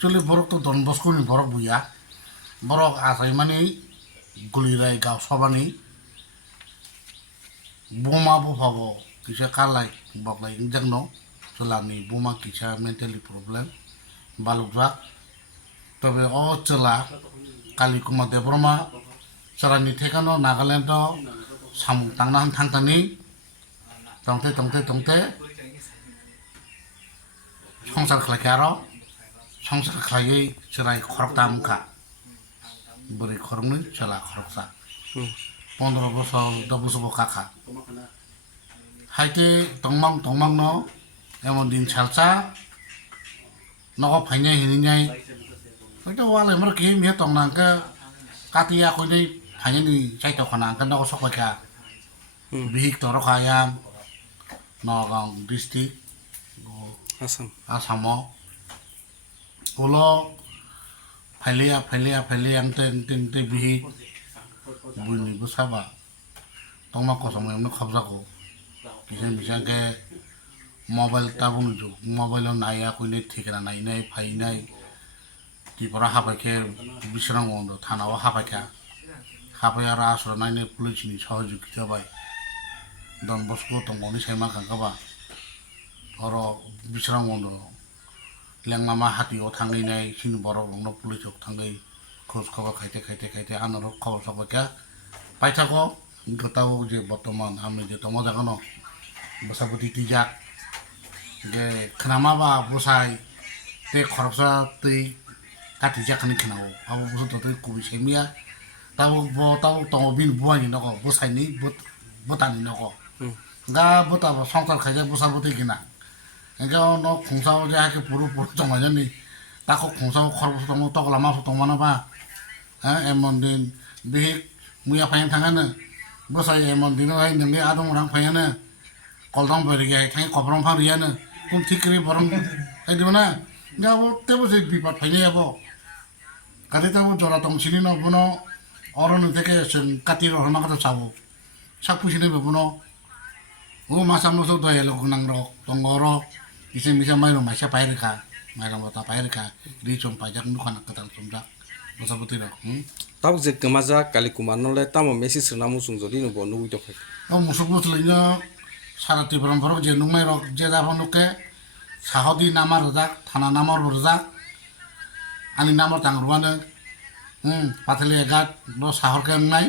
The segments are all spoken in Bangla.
Actually, borok to don bosku ni borok buya. Borok asai mani gulirai gaw sobani. Buma bu phago kisa kalai boklai ingjangno. Celani buma kisa mentally problem. Balukrak. Tobe o cela kali kuma debroma. Sarani thekano Nagaland samung tangnahan thangtani. Tongte. সংসার খালাইকে আরো সংসার খালাইयै সেরাই খরক দামখা बोरै खरंनो चला खरकसा 15 বছর 10 বছর কাকা হাইতে তংমাং ন এমন দিন ছালসা নগ ফাইনাই হিনিনাই হয়তো ওয়ালে মর কি মিয়া তংনাঙ্কা কাতিয়া কইनै ফাইনানি চাইতো খনাঙ্কা নগ সকাইকা বিহিক তরখায়াম Nagaon district Asamo ulo phalia ante bihi buni busaba tongma kosamo emno khabjako kisen ke mobile tabung ju mobile naya koine thikra nainai phainai tipora habake bisrang ondo thanawa habaka habaya asro naine police ni sahojogita bai don bosko tongoni saima kankaba oro bisrang ondo lengmama hati o thangai nai sin borok rongno police ok thangai khoj khobor khaite anoro khobor sabaka paithako gotao je botoman ami je tomo jagano bosapoti tijak ge khnama ba bosai te khorobsa tei kati jakani khnao abo boso to tei kubi semia tabo tongo bin buani noko bosai ni botani noko ga botabo songkar khaija bosapoti kina Engkau no khungsao je hake puru tong aja ni tako khungsao khorbo tong tok lama tong mana ba emon din bihik muya phain thangana bosai emon din ai ngi adom rang phayana koldong beri gai thai kobrong phang riana kum thikri borong ai dibana ngabo tebo se bipat phayne abo kate tabo jora tong sini no bono oron থেকে কাটির হনা কথা চাবো সাকপুসিনে বেবনো ও মাসামসো দয়ালো গুনাং rock তঙ্গরক bisa mairo masya pairka mairo bata pairka di chom pajak nukan katal somjak bosapoti rok tab je kemaja kali kumanole tamo mesi snamu sungjodi no bonu ito khak o musuk botlinya sarati bram borok je numai rok je da bonuke sahodi namar rojak thana namar rojak ani namar tangruane pathale egat no sahor ke nai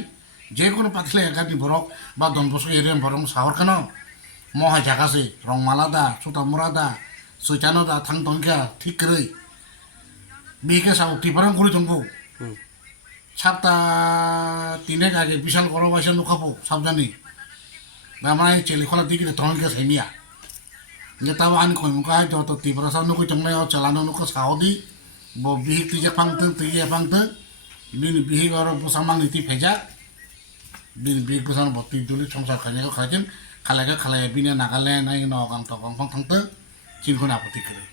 je kono pathale egat ni borok ba donbosu area borok sahor kano moha jakase rongmalada sutamurada suicanoda thangtongka thikrei bike sao tiparang kuri tongbo sapta tinek age bishal goro baisa nukhabo sabjani gamai cheli khola dikire tongke semia jetao an khoimuka joto tipara sao nukui tongnai o chalano nuko saudi bo bihik tije pangte bin bihik oro busamang niti pheja bin bihik busan botti duli songsar khanya ko khajen khalai bine Nagaland ai no gang to gang thangte चिनखौना आपत्ति करे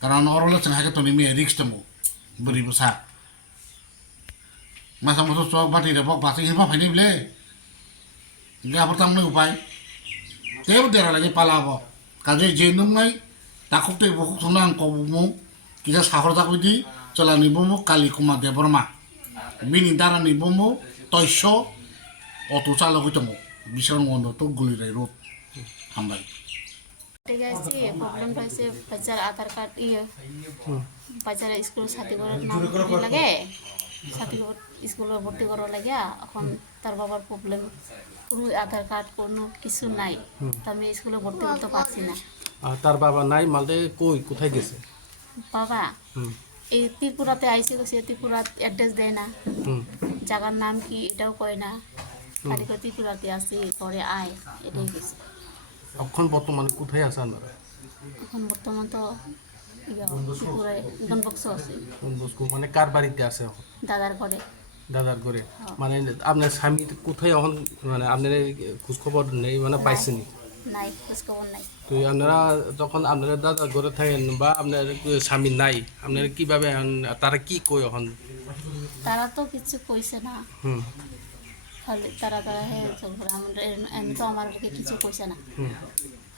कारण अरूले चंहाके तो निमी रिक्स तमु बुरी बसा मासा मसो चौक बाटी रे बक बासी हिमा फाइने ब्ले गा परताम नै उपाय तेब देरा लागि पालाबो काजे जेनुमै ताखुते बखु थना अंक बमु किजा साहर जाकबिदि चलानि बमु काली कुमा देबरमा बिनि दारानि बमु तयसो अतो चालगु तमु बिसरम गनो तो गुलिराय रोड हामबाय प्रॉब्लम पाइसे बच्चार आधार कार्ड इयो बच्चार स्कूल साथी করে নাম লাগে সাথী স্কুলে ভর্তি করা লাগে এখন তার বাবার প্রবলেম কোনো আধার কার্ড কোনো কিছু নাই আমি স্কুলে ভর্তি করতে পারছি না তার বাবা নাই মালদে কোথায় গেছে বাবা এই ত্রিপুরাতে আইছে গেছে ত্রিপুরা অ্যাড্রেস দেয় না জায়গার নাম কি এটাও কয় না খালি ত্রিপুরাতে আছে পরে আয় এটাই গেছে এখন বর্তমানে কোথায় আছেন আপনারা এখন বর্তমান তো ত্রিপুরায় ডনবক্স আছে ডনবক্স মানে কার বাড়িতে আছে এখন দাদার ঘরে মানে আপনার স্বামী কোথায় এখন মানে আপনার খোঁজ খবর নেই মানে পাইছেন নাই খোঁজ খবর নাই তো আপনারা যখন আপনার দাদার ঘরে থাকেন বা আপনার স্বামী নাই আপনারা কিভাবে তারা কি কয় এখন তারা তো কিছু কইছে না খালি তারা হে আমি তো আমাদেরকে কিছু কইছে না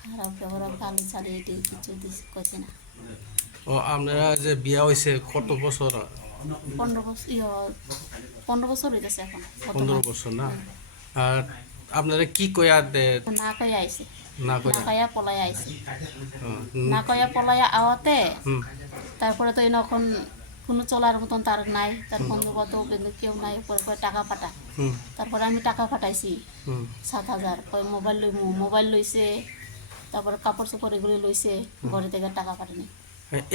খারাপ ব্যবহার গালি চালি এটি কিছু কইছে না ও আপনারা যে বিয়া হয়েছে কত বছর? 15 বছর হইতেছে এখন। 15 বছর না? আর আপনারা কি কয়া না কয়ে আইছে, না না কয়া? কয়া পলাই আইছে, হুম, না কয়া পলাই আওয়াতে হুম, তারপরে তো এখন কোনো চলার মতন তার নাই, তার বন্ধু বান্ধব কিন্তু কেউ নাই, পরে কয় টাকা পাঠা। হুম, তারপরে আমি টাকা পাঠাইছি হুম। 7,000, কয় মোবাইল লইমু, মোবাইল লইছে, তারপরে কাপড় চোপড় এগুলো লইছে, ঘরে থেকে টাকা পাঠানি।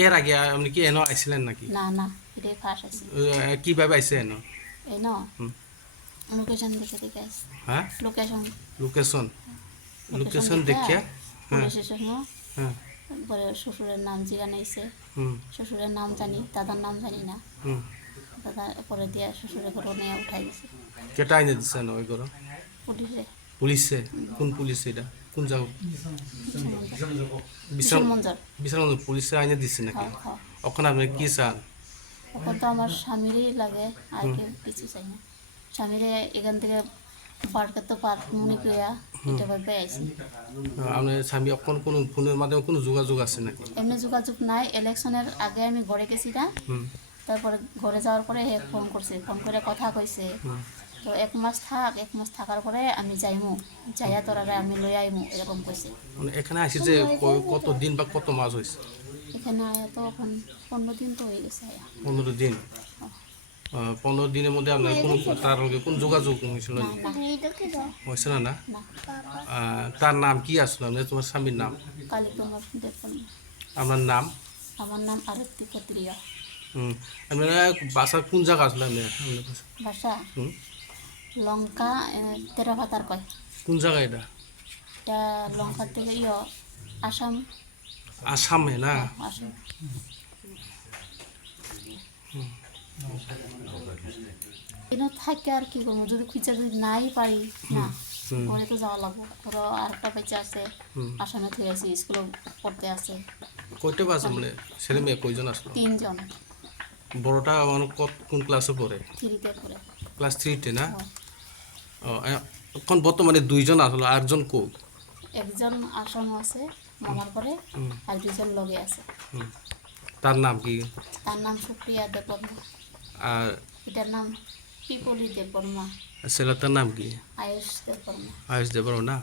এর আগে আপনি কি এনো আইছিলেন নাকি? না না, এটাই ফার্স্ট আছে। কিভাবে আইছে এনো? এই ন হুম। লোকেশন দেখে দেখে আছে, হ্যাঁ, লোকেশন লোকেশন লোকেশন দেখিয়া? হ্যাঁ, পুলিশ স্টেশন। হ্যাঁ, পরে শ্বশুরের নাম জিজ্ঞানাইছে, হুম, শ্বশুরের নাম জানি, দাদার নাম জানি না। হুম। দাদা পরে দিয়া শ্বশুরের ঘরে নিয়ে উঠাই দিছে কেটা আইনে দিচ্ছেন ওই ঘর? পুলিশে। পুলিশে? কোন পুলিশ এটা? কোন জায়গা? বিশাল মঞ্জর। বিশালগঞ্জ পুলিশে আইনে দিচ্ছে নাকি? হ্যাঁ হ্যাঁ। ওখানে আপনি কি চান? এখন তো আমার স্বামীরই লাগে, আর কেউ কিছু চাই না। স্বামীরে এখান থেকে বার করতে পার মনে করিয়া এটা ভাবে আইসি। আপনার স্বামী এখন কোনো ফোনের মাধ্যমে কোনো যোগাযোগ আছে নাকি? এমনি যোগাযোগ নাই। ইলেকশনের আগে আমি ঘরে গেছি না, হুম, তারপরে ঘরে যাওয়ার পরে হে ফোন করছে, ফোন করে কথা কইছে। হুম। তো 1 মাস থাক, 1 মাস থাকার পরে আমি যাইমু, যাইয়া তোরারে আমি লই আইমু, এরকম কইছে। মানে এখানে আসি যে কত দিন বা কত মাস হয়েছে? এখানে আয়া তো এখন 15 দিন তো হয়ে গেছে আয়া। 15 দিন। 15 দিনের মধ্যে আপনার কোনো তার লগে কোন যোগাযোগ হয়েছিল না না? না হয়েছে না? না? না। তার নাম কি আসলো আপনার, তোমার স্বামীর নাম? কালীকুমার দেববর্মা। আপনার নাম? আমার নাম আরতি কত্রিয়া। হুম। আপনারা বাসার কোন জায়গা আসলো আপনার? ভাষা হুম। লঙ্কা, তেরা ভাতার কয়। কোন জায়গা এটা? এটা লঙ্কার থেকে আসাম। আসামে না? আসাম। এনে থাকে আর কি করবো, যদি খুঁজে যদি নাই পারি না, ঘরে তো যাওয়া লাগবো। ওরা আর একটা বাচ্চা আছে আসামে থেকে আছে, স্কুলে পড়তে আছে। কয়টা বাস মানে ছেলে মেয়ে কয়জন আসলো? 3 জন। বড়টা মানে কোন ক্লাসে পড়ে? 3-তে পড়ে। ক্লাস 3-তে না? হ্যাঁ। এখন বর্তমানে 2জন আসলো, আরেকজন কো? একজন আসাম আছে মামার ঘরে, আর 2 জন লগে আছে। হুম। তার নাম কি? তার নাম সুপ্রিয়া দেববর্মা, আর এটার নাম পিপলি দেববর্মা, ছেলেটার নাম কি? আয়ুষ দেববর্মা। আয়ুষ দেবর না?